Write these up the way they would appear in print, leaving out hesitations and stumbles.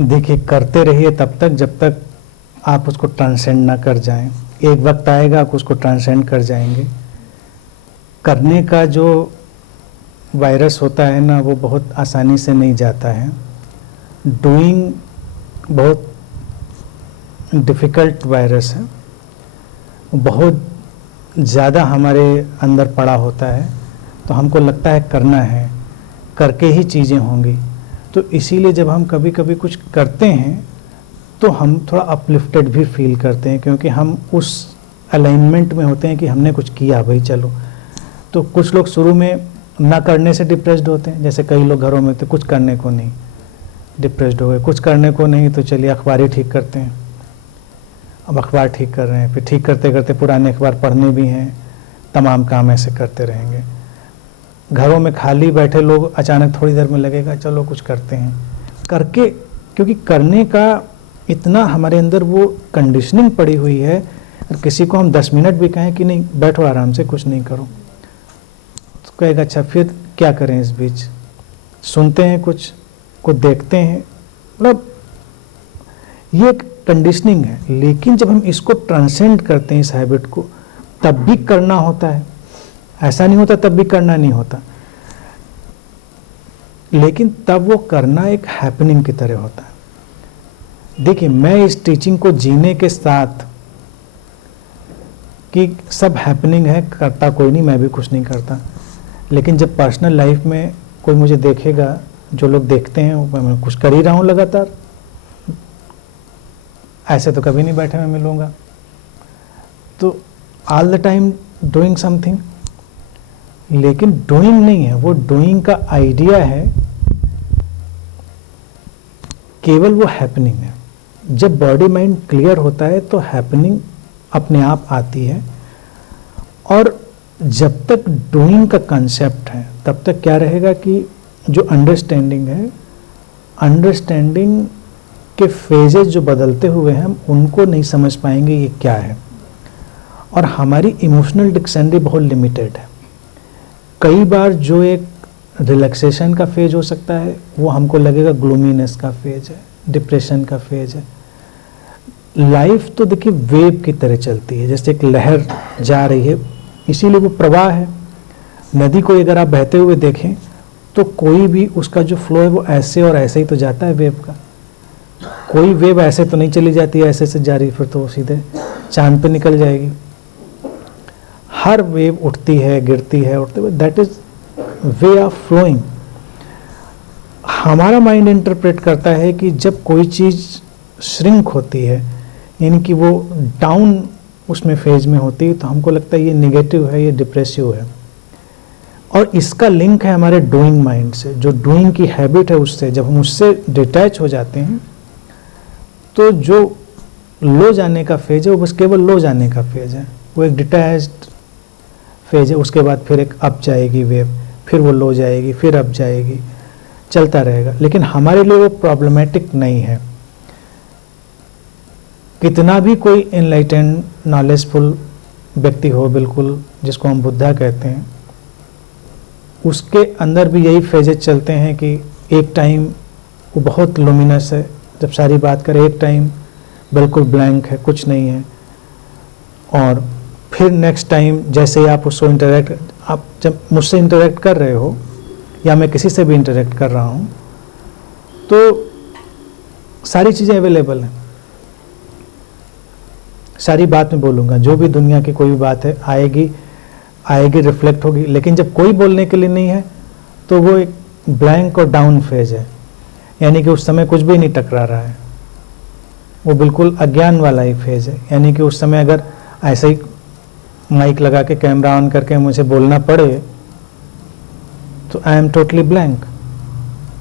देखिए, करते रहिए तब तक जब तक आप उसको ट्रांसेंड ना कर जाएं। एक वक्त आएगा आप उसको ट्रांसेंड कर जाएंगे। करने का जो वायरस होता है ना, वो बहुत आसानी से नहीं जाता है। डूइंग बहुत डिफ़िकल्ट वायरस है, बहुत ज़्यादा हमारे अंदर पड़ा होता है, तो हमको लगता है करना है, करके ही चीज़ें होंगी। तो इसीलिए जब हम कभी कभी कुछ करते हैं तो हम थोड़ा अपलिफ्टेड भी फील करते हैं, क्योंकि हम उस अलाइनमेंट में होते हैं कि हमने कुछ किया भाई चलो। तो कुछ लोग शुरू में ना करने से डिप्रेस्ड होते हैं, जैसे कई लोग घरों में थे कुछ करने को नहीं, डिप्रेस्ड हो गए। कुछ करने को नहीं तो चलिए अखबार ही ठीक करते हैं। अब अखबार ठीक कर रहे हैं, फिर ठीक करते करते पुराने अखबार पढ़ने भी हैं, तमाम काम ऐसे करते रहेंगे। घरों में खाली बैठे लोग अचानक थोड़ी देर में लगेगा चलो कुछ करते हैं, करके, क्योंकि करने का इतना हमारे अंदर वो कंडीशनिंग पड़ी हुई है। और किसी को हम 10 मिनट भी कहें कि नहीं बैठो आराम से कुछ नहीं करो, तो कहेगा अच्छा फिर क्या करें। इस बीच सुनते हैं कुछ देखते हैं, मतलब ये एक कंडीशनिंग है। लेकिन जब हम इसको ट्रांसेंड करते हैं इस हैबिट को, तब भी करना होता है, ऐसा नहीं होता तब भी करना नहीं होता, लेकिन तब वो करना एक हैपनिंग की तरह होता है। देखिए, मैं इस टीचिंग को जीने के साथ कि सब हैपनिंग है, करता कोई नहीं, मैं भी कुछ नहीं करता, लेकिन जब पर्सनल लाइफ में कोई मुझे देखेगा, जो लोग देखते हैं मैं कुछ कर ही रहा हूँ लगातार, ऐसे तो कभी नहीं बैठे मैं मिलूँगा। तो all the time doing something, लेकिन डूइंग नहीं है वो, डूइंग का आइडिया है, केवल वो हैपनिंग है। जब बॉडी माइंड क्लियर होता है तो हैपनिंग अपने आप आती है। और जब तक डूइंग का कंसेप्ट है तब तक क्या रहेगा कि जो अंडरस्टैंडिंग है, अंडरस्टैंडिंग के फेजेस जो बदलते हुए हैं हम उनको नहीं समझ पाएंगे ये क्या है। और हमारी इमोशनल डिक्शनरी बहुत लिमिटेड है। कई बार जो एक रिलैक्सेशन का फेज हो सकता है वो हमको लगेगा ग्लूमीनेस का फेज है, डिप्रेशन का फेज है। लाइफ तो देखिए वेव की तरह चलती है, जैसे एक लहर जा रही है, इसीलिए वो प्रवाह है। नदी को अगर आप बहते हुए देखें तो कोई भी उसका जो फ्लो है वो ऐसे और ऐसे ही तो जाता है वेव का। कोई वेव ऐसे तो नहीं चली जाती है ऐसे से जा रही, फिर तो वो सीधे चांद पे निकल जाएगी। हर वेव उठती है गिरती है उठते हुए, that is way of flowing. हमारा माइंड इंटरप्रेट करता है कि जब कोई चीज़ श्रिंक होती है, यानी कि वो डाउन उसमें फेज में होती है, तो हमको लगता है ये नेगेटिव है, ये डिप्रेसिव है। और इसका लिंक है हमारे डूइंग माइंड से, जो डूइंग की हैबिट है उससे। जब हम उससे डिटैच हो जाते हैं तो जो लो जाने का फेज है वो बस केवल लो जाने का फेज है, वो एक डिटैच्ड फेज है। उसके बाद फिर एक अप जाएगी वेव, फिर वो लो जाएगी, फिर अप जाएगी, चलता रहेगा। लेकिन हमारे लिए वो प्रॉब्लमेटिक नहीं है। कितना भी कोई एनलाइटेंड नॉलेजफुल व्यक्ति हो, बिल्कुल जिसको हम बुद्धा कहते हैं, उसके अंदर भी यही फेजेज चलते हैं कि एक टाइम वो बहुत लुमिनस है, जब सारी बात करें, एक टाइम बिल्कुल ब्लैंक है, कुछ नहीं है, और फिर नेक्स्ट टाइम जैसे ही आप उसको आप जब मुझसे इंटरेक्ट कर रहे हो या मैं किसी से भी इंटरेक्ट कर रहा हूँ तो सारी चीज़ें अवेलेबल हैं, सारी बात मैं बोलूँगा, जो भी दुनिया की कोई भी बात है आएगी रिफ्लेक्ट होगी। लेकिन जब कोई बोलने के लिए नहीं है तो वो एक ब्लैंक और डाउन फेज है, यानी कि उस समय कुछ भी नहीं टकरा रहा है, वो बिल्कुल अज्ञान वाला ही फेज है। यानी कि उस समय अगर ऐसे ही माइक लगा के कैमरा ऑन करके मुझे बोलना पड़े तो आई एम टोटली ब्लैंक,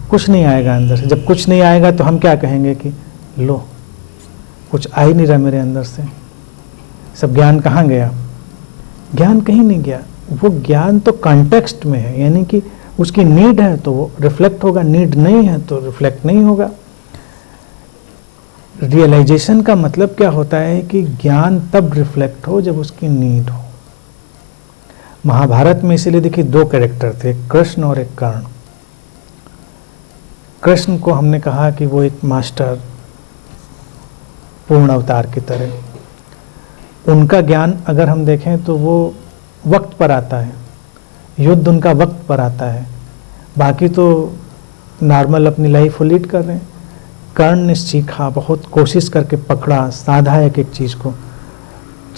कुछ नहीं आएगा अंदर से। जब कुछ नहीं आएगा तो हम क्या कहेंगे कि लो कुछ आ ही नहीं रहा मेरे अंदर से, सब ज्ञान कहाँ गया? ज्ञान कहीं नहीं गया। वो ज्ञान तो कॉन्टेक्स्ट में है, यानी कि उसकी नीड है तो वो रिफ्लेक्ट होगा, नीड नहीं है तो रिफ्लेक्ट नहीं होगा। रियलाइजेशन का मतलब क्या होता है कि ज्ञान तब रिफ्लेक्ट हो जब उसकी नीड हो। महाभारत में इसीलिए देखिए 2 कैरेक्टर थे, कृष्ण और एक कर्ण। कृष्ण को हमने कहा कि वो एक मास्टर पूर्ण अवतार की तरह, उनका ज्ञान अगर हम देखें तो वो वक्त पर आता है, युद्ध उनका वक्त पर आता है, बाकी तो नॉर्मल अपनी लाइफ लीड कर रहे हैं। कर्ण ने सीखा, बहुत कोशिश करके पकड़ा, साधा एक एक चीज़ को,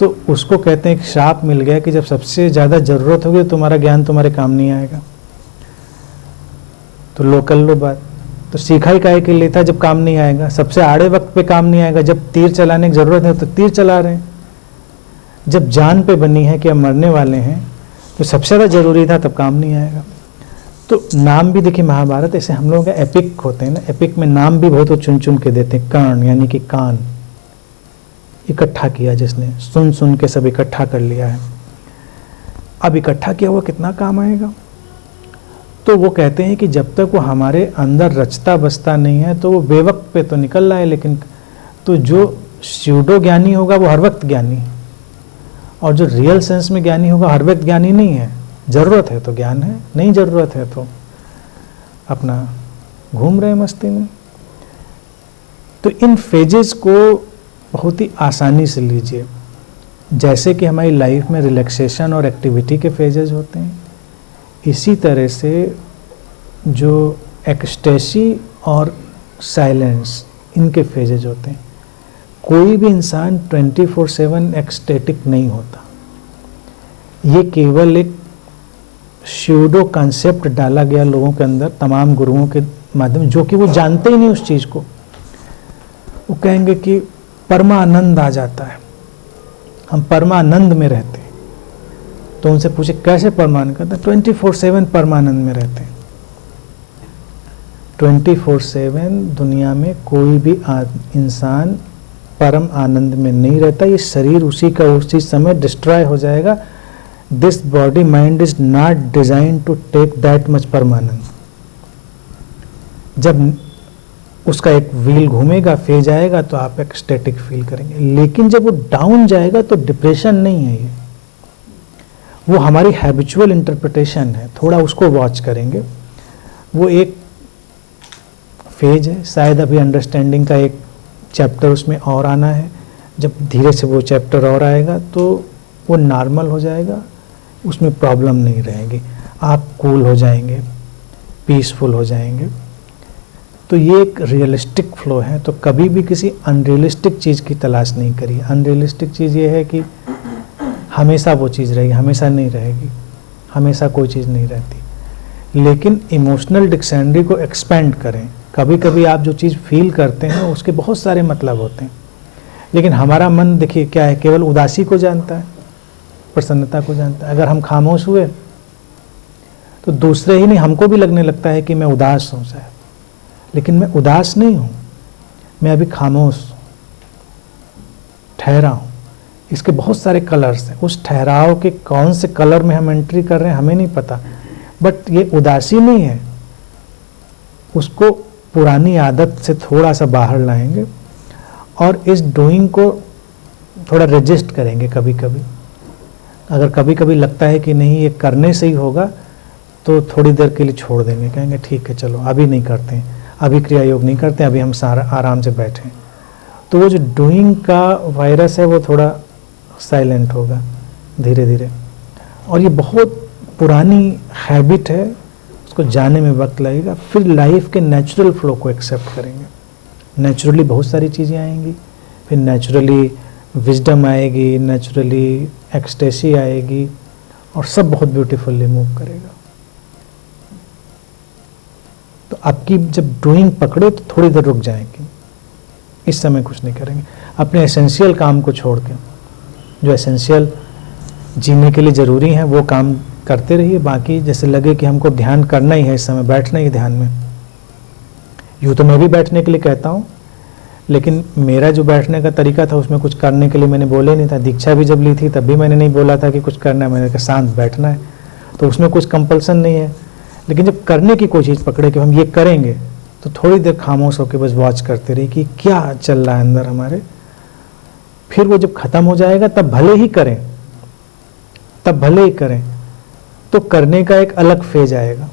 तो उसको कहते हैं एक श्राप मिल गया कि जब सबसे ज़्यादा ज़रूरत होगी तुम्हारा ज्ञान तुम्हारे काम नहीं आएगा। तो लो कर लो बात, तो सीखा ही काहे के लिए था जब काम नहीं आएगा, सबसे आड़े वक्त पे काम नहीं आएगा। जब तीर चलाने की ज़रूरत है तो तीर चला रहे हैं, जब जान पे बनी है कि हम मरने वाले हैं तो सबसे ज़्यादा ज़रूरी था, तब काम नहीं आएगा। तो नाम भी देखिए, महाभारत ऐसे हम लोगों का एपिक होते हैं ना, एपिक में नाम भी बहुत चुन चुन के देते हैं। कर्ण यानी कि कान इकट्ठा किया, जिसने सुन सुन के सब इकट्ठा कर लिया है। अब इकट्ठा किया हुआ कितना काम आएगा? तो वो कहते हैं कि जब तक वो हमारे अंदर रचता बसता नहीं है तो वो बेवक्त पे तो निकल रहा है, लेकिन तो जो स्यूडो ज्ञानी होगा वो हर वक्त ज्ञानी, और जो रियल सेंस में ज्ञानी होगा हर वक्त ज्ञानी नहीं है। ज़रूरत है तो ज्ञान है, नहीं ज़रूरत है तो अपना घूम रहे मस्ती में। तो इन फेजेस को बहुत ही आसानी से लीजिए, जैसे कि हमारी लाइफ में रिलैक्सेशन और एक्टिविटी के फेजेस होते हैं, इसी तरह से जो एक्सटेसी और साइलेंस, इनके फेजेज होते हैं। कोई भी इंसान 24/7 एक्सटेटिक नहीं होता, ये केवल एक स्यूडो कॉन्सेप्ट डाला गया लोगों के अंदर तमाम गुरुओं के माध्यम, जो कि वो जानते ही नहीं उस चीज़ को। वो कहेंगे कि परमानंद आ जाता है, हम परमानंद में रहते हैं। तो उनसे पूछे कैसे परमानंद करते हैं? 24/7 परमानंद में रहते हैं। 24/7 दुनिया में कोई भी इंसान परम आनंद में नहीं रहता। ये शरीर उसी का उसी समय डिस्ट्रॉय हो जाएगा। This body mind is not design to take that much परमानंद। जब उसका एक व्हील घूमेगा, फेज आएगा, तो आप एक्सटेटिक फील करेंगे। लेकिन जब वो डाउन जाएगा तो डिप्रेशन नहीं है, ये वो हमारी हैबिचुअल इंटरप्रिटेशन है, थोड़ा उसको वॉच करेंगे। वो एक फेज है, शायद अभी अंडरस्टैंडिंग का एक चैप्टर उसमें और आना है। जब धीरे से वो चैप्टर और आएगा तो वो नॉर्मल हो जाएगा, उसमें प्रॉब्लम नहीं रहेगी, आप कूल हो जाएंगे, पीसफुल हो जाएंगे। तो ये एक रियलिस्टिक फ्लो है। तो कभी भी किसी अनरियलिस्टिक चीज़ की तलाश नहीं करिए। अनरियलिस्टिक चीज़ ये है कि हमेशा वो चीज़ रहेगी, हमेशा नहीं रहेगी, हमेशा कोई चीज़ नहीं रहती। लेकिन इमोशनल डिक्शनरी को एक्सपेंड करें। कभी कभी आप जो चीज़ फील करते हैं उसके बहुत सारे मतलब होते हैं, लेकिन हमारा मन देखिए क्या है, केवल उदासी को जानता है, प्रसन्नता को जानता है। अगर हम खामोश हुए तो दूसरे ही नहीं, हमको भी लगने लगता है कि मैं उदास हूँ शायद, लेकिन मैं उदास नहीं हूँ, मैं अभी खामोश ठहरा हूँ। इसके बहुत सारे कलर्स हैं, उस ठहराव के कौन से कलर में हम एंट्री कर रहे हैं हमें नहीं पता, बट ये उदासी नहीं है, उसको पुरानी आदत से थोड़ा सा बाहर लाएंगे और इस डूइंग को थोड़ा रजिस्ट करेंगे। कभी कभी अगर कभी कभी लगता है कि नहीं ये करने से ही होगा, तो थोड़ी देर के लिए छोड़ देंगे, कहेंगे ठीक है चलो अभी नहीं करते हैं, अभी क्रिया योग नहीं करते, अभी हम सारा आराम से बैठें। तो वो जो डूइंग का वायरस है वो थोड़ा साइलेंट होगा धीरे धीरे। और ये बहुत पुरानी हैबिट है, उसको जाने में वक्त लगेगा। फिर लाइफ के नेचुरल फ्लो को एक्सेप्ट करेंगे। नेचुरली बहुत सारी चीज़ें आएंगी, फिर नेचुरली विजडम आएगी, नेचुरली एक्सटेसी आएगी, और सब बहुत ब्यूटीफुली मूव करेगा। तो आपकी जब डूइंग पकड़े तो थोड़ी देर रुक जाएंगे, इस समय कुछ नहीं करेंगे। अपने एसेंशियल काम को छोड़ के, जो एसेंशियल जीने के लिए ज़रूरी हैं वो काम करते रहिए। बाकी जैसे लगे कि हमको ध्यान करना ही है, इस समय बैठना ही ध्यान में। यूँ तो मैं भी बैठने के लिए कहता हूँ, लेकिन मेरा जो बैठने का तरीका था उसमें कुछ करने के लिए मैंने बोले नहीं था। दीक्षा भी जब ली थी तब भी मैंने नहीं बोला था कि कुछ करना है, मैंने कहा शांत बैठना है, तो उसमें कुछ कंपल्सन नहीं है। लेकिन जब करने की कोई चीज़ पकड़े कि हम ये करेंगे, तो थोड़ी देर खामोश होकर बस वॉच करते रहिए कि क्या चल रहा है अंदर हमारे। फिर वो जब ख़त्म हो जाएगा तब भले ही करें, तब भले ही करें, तो करने का एक अलग फेज आएगा।